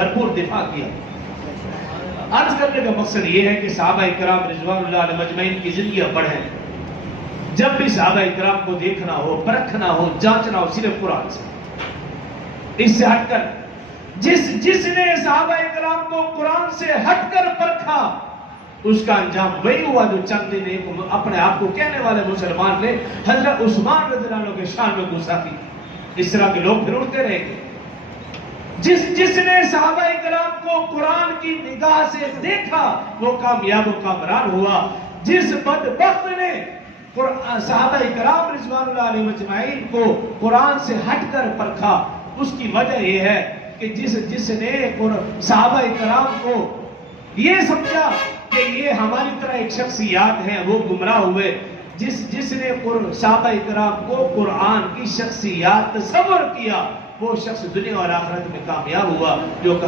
بھرپور دفاع کیا۔ عرض کرنے کا مقصد یہ ہے کہ صحابہ کرام رضوان اللہ علیہ مجمعین کی زندگیاں پڑھیں۔ جب بھی صحابہ کرام کو دیکھنا ہو، پرکھنا ہو، جانچنا ہو، صرف قرآن سے، اس سے ہٹ کر جس نے صحابہ کرام کو قرآن سے ہٹ کر پرکھا، اس کا انجام وہی ہوا جو چند دن ایک اپنے آپ کو کہنے والے مسلمان نے حضرت عثمان رضی اللہ عنہ کے شان میں گھسا کی۔ اس طرح کے لوگ پھر اڑتے رہے گے۔ جس نے صحابہ کرام کو قرآن کی نگاہ سے دیکھا وہ کامیاب و کامران ہوا۔ جس بدبخت نے صحابہ کرام رضوان اللہ علیہ مجمعین کو قرآن سے ہٹ کر پرکھا، اس کی وجہ یہ ہے کہ جس نے صحابہ کرام کو یہ سمجھا کہ یہ ہماری طرح ایک شخصیات ہیں، وہ گمراہ ہوئے۔ جس نے صحابہ کرام کو قرآن کی شخصیات تصور کیا، وہ شخص دنیا اور آخرت میں کامیاب ہوا۔ جو